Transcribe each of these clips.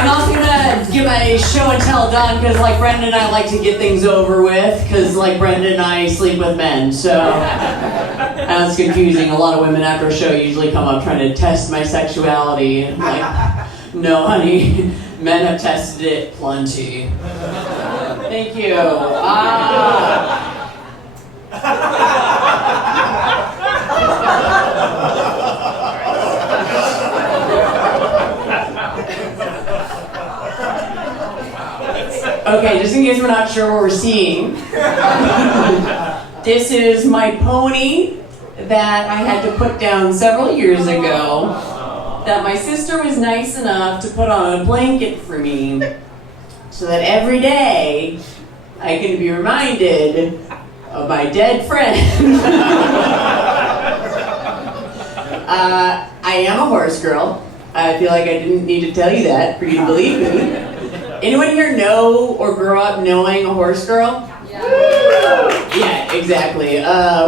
I'm also gonna get my show and tell done because like Brendan and I like to get things over with because like Brendan and I sleep with men, so that's confusing. A lot of women after a show usually come up trying to test my sexuality. I'm like, no honey, men have tested it plenty. Thank you. Okay, just in case we're not sure what we're seeing. This is my pony that I had to put down several years ago that my sister was nice enough to put on a blanket for me so that every day I can be reminded of my dead friend. I am a horse girl. I feel like I didn't need to tell you that for you to believe me. Anyone here know or grow up knowing a horse girl? Yeah, exactly.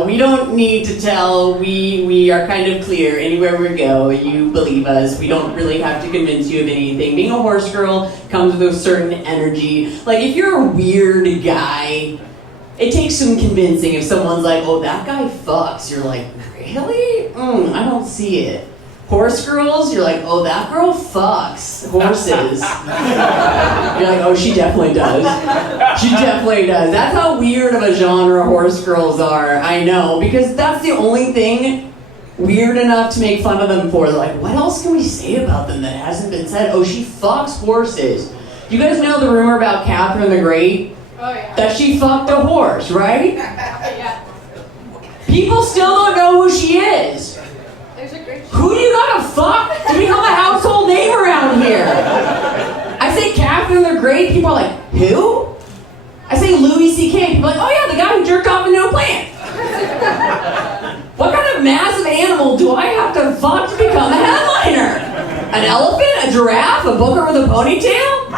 We don't need to tell. We are kind of clear. Anywhere we go, you believe us. We don't really have to convince you of anything. Being a horse girl comes with a certain energy. Like if you're a weird guy, it takes some convincing. If someone's like, oh, that guy fucks, you're like, really? I don't see it. Horse girls, you're like, oh, that girl fucks horses. You're like, oh, she definitely does. She definitely does. That's how weird of a genre horse girls are. I know, because that's the only thing weird enough to make fun of them for. They're like, what else can we say about them that hasn't been said? Oh, she fucks horses. You guys know the rumor about Catherine the Great? Oh, yeah. That she fucked a horse, right? Yeah. People still don't know who she is. Who do you gotta fuck to become a household name around here? I say Catherine the Great, people are like, who? I say Louis C.K., people are like, oh yeah, the guy who jerked off into a plant. What kind of massive animal do I have to fuck to become a headliner? An elephant? A giraffe? A booger with a ponytail?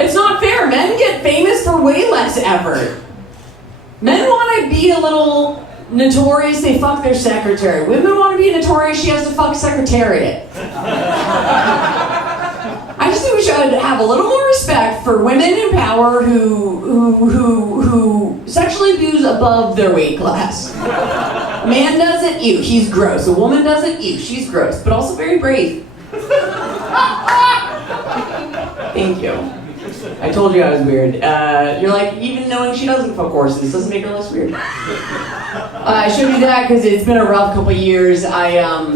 It's not fair. Men get famous for way less effort. Men want to be a little notorious, they fuck their secretary. Women want to be notorious, she has to fuck secretariat. I just think we should have a little more respect for women in power who sexually abuse above their weight class. A man does it, ew, he's gross. A woman does it, ew, she's gross, but also very brave. Thank you. I told you I was weird. You're like, even knowing she doesn't fuck horses doesn't make her less weird. I showed you that because it's been a rough couple years. As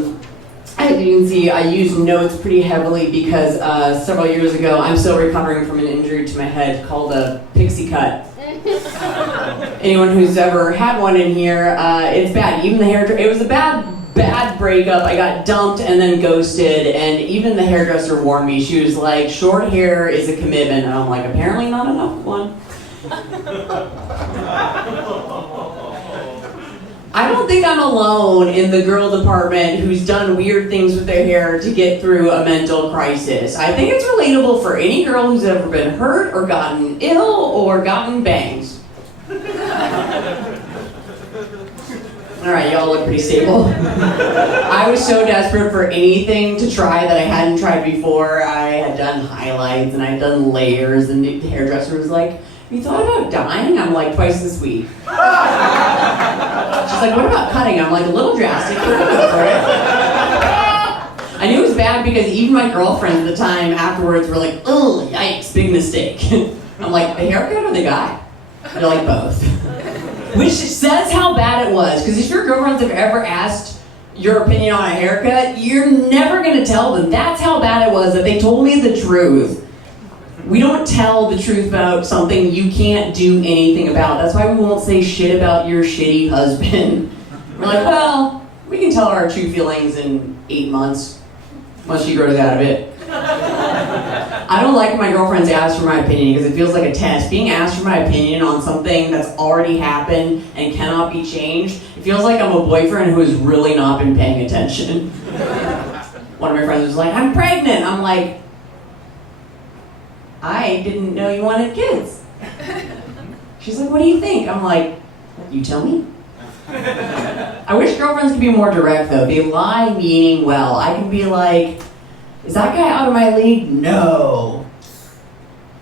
you can see, I use notes pretty heavily because several years ago, I'm still recovering from an injury to my head called a pixie cut. Anyone who's ever had one in here, it's bad. Even the hairdresser, it was a bad breakup. I got dumped and then ghosted, and even the hairdresser warned me. She was like, short hair is a commitment, and I'm like, apparently not enough one. I don't think I'm alone in the girl department who's done weird things with their hair to get through a mental crisis. I think it's relatable for any girl who's ever been hurt or gotten ill or gotten bangs. All right, y'all look pretty stable. I was so desperate for anything to try that I hadn't tried before. I had done highlights and I'd done layers, and the hairdresser was like, you thought about dyeing? I'm like, twice this week. She's like, what about cutting? I'm like, a little drastic. I knew it was bad because even my girlfriends at the time afterwards were like, oh, yikes, big mistake. I'm like, the haircut or the guy? They're like, both. Which says how bad it was, because if your girlfriends have ever asked your opinion on a haircut, you're never going to tell them. That's how bad it was that they told me the truth. We don't tell the truth about something you can't do anything about. That's why we won't say shit about your shitty husband. We're like, well, we can tell our true feelings in 8 months, once she grows out of it. I don't like when my girlfriends ask for my opinion because it feels like a test. Being asked for my opinion on something that's already happened and cannot be changed, it feels like I'm a boyfriend who has really not been paying attention. One of my friends was like, I'm pregnant. I'm like, I didn't know you wanted kids. She's like, what do you think? I'm like, you tell me. I wish girlfriends could be more direct though. They lie meaning well. I can be like, Is that guy out of my league? No.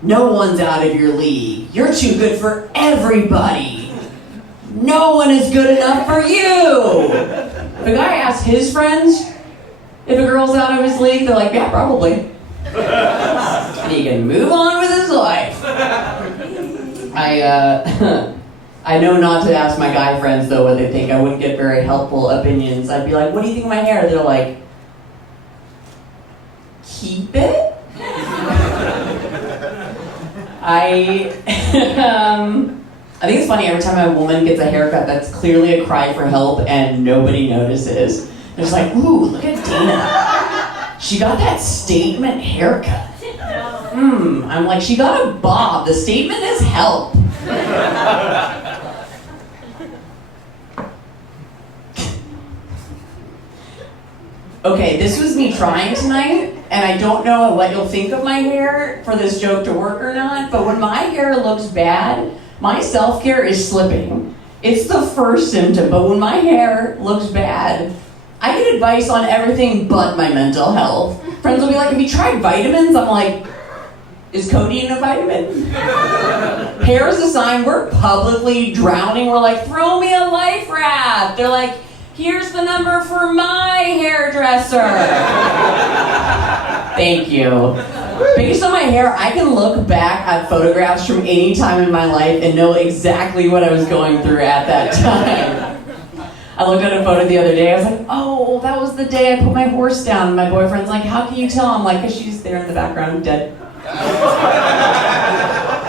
No one's out of your league. You're too good for everybody. No one is good enough for you. If a guy asks his friends if a girl's out of his league, they're like, yeah, probably. And he can move on with his life. I know not to ask my guy friends, though, what they think. I wouldn't get very helpful opinions. I'd be like, what do you think of my hair? They're like, keep it? I think it's funny, every time a woman gets a haircut that's clearly a cry for help and nobody notices. They're just like, ooh, look at Dana. She got that statement haircut. I'm like, she got a bob. The statement is help. Okay, this was me trying tonight, and I don't know what you'll think of my hair for this joke to work or not, but when my hair looks bad, my self-care is slipping. It's the first symptom, but when my hair looks bad, I get advice on everything but my mental health. Friends will be like, have you tried vitamins? I'm like, is codeine a vitamin? Hair is a sign we're publicly drowning. We're like, throw me a life raft. They're like, here's the number for my hairdresser. Thank you. Based on my hair, I can look back at photographs from any time in my life and know exactly what I was going through at that time. I looked at a photo the other day, I was like, oh, that was the day I put my horse down. And my boyfriend's like, how can you tell? I'm like, because she's there in the background, dead.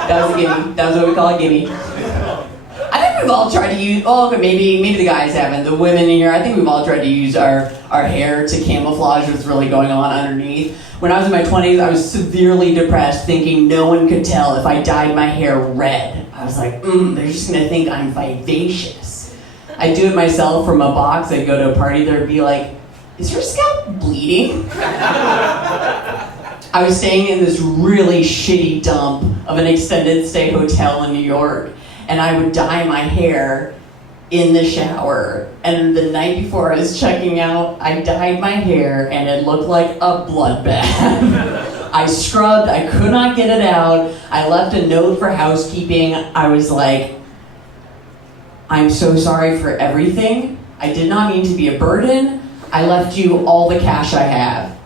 That was a gimme. That was what we call a gimme. I think we've all tried to use, maybe the guys haven't, the women in here, I think we've all tried to use our hair to camouflage what's really going on underneath. When I was in my 20s, I was severely depressed, thinking no one could tell if I dyed my hair red. I was like, they're just gonna think I'm vivacious. I'd do it myself from a box, I'd go to a party, there'd be like, is your scalp bleeding? I was staying in this really shitty dump of an extended stay hotel in New York, and I would dye my hair in the shower. And the night before I was checking out, I dyed my hair and it looked like a bloodbath. I scrubbed, I could not get it out. I left a note for housekeeping. I was like, I'm so sorry for everything. I did not mean to be a burden. I left you all the cash I have.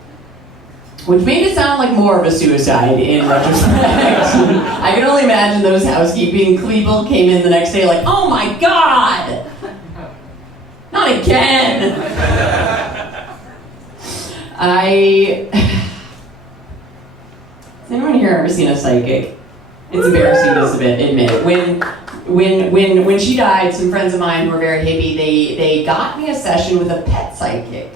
Which made it sound like more of a suicide in retrospect. I can only imagine those housekeeping people came in the next day like, oh my God! Not again! Has anyone here ever seen a psychic? It's embarrassing to admit. When she died, some friends of mine who were very hippie, they got me a session with a pet psychic.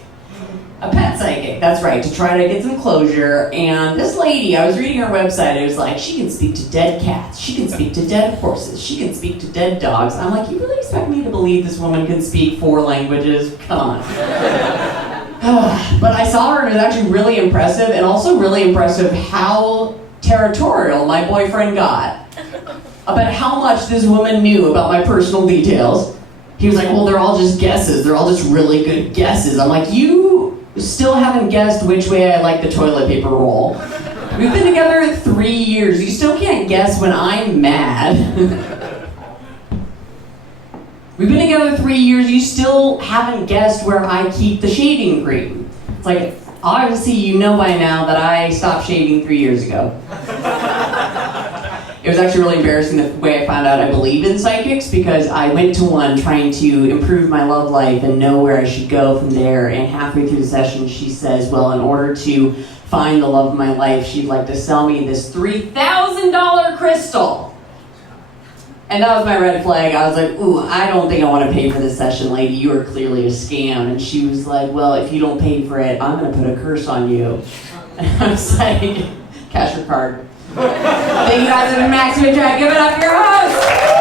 A pet psychic, that's right, to try to get some closure. And this lady, I was reading her website, it was like, she can speak to dead cats, she can speak to dead horses, she can speak to dead dogs. I'm like, you really expect me to believe this woman can speak 4 languages? Come on. But I saw her and it was actually really impressive, and also really impressive how territorial my boyfriend got about how much this woman knew about my personal details. He was like, well, they're all just guesses, they're all just really good guesses. I'm like, you still haven't guessed which way I like the toilet paper roll. We've been together 3 years. You still can't guess when I'm mad. We've been together 3 years. You still haven't guessed where I keep the shaving cream. It's like, obviously you know by now that I stopped shaving 3 years ago. It was actually really embarrassing the way I found out I believe in psychics, because I went to one trying to improve my love life and know where I should go from there, and halfway through the session she says, well, in order to find the love of my life, she'd like to sell me this $3,000 crystal. And that was my red flag. I was like, ooh, I don't think I want to pay for this session, lady. You are clearly a scam. And she was like, well, if you don't pay for it, I'm going to put a curse on you. And I was like, cash your card. Thank you guys for Max Midtrack. Give it up for your host.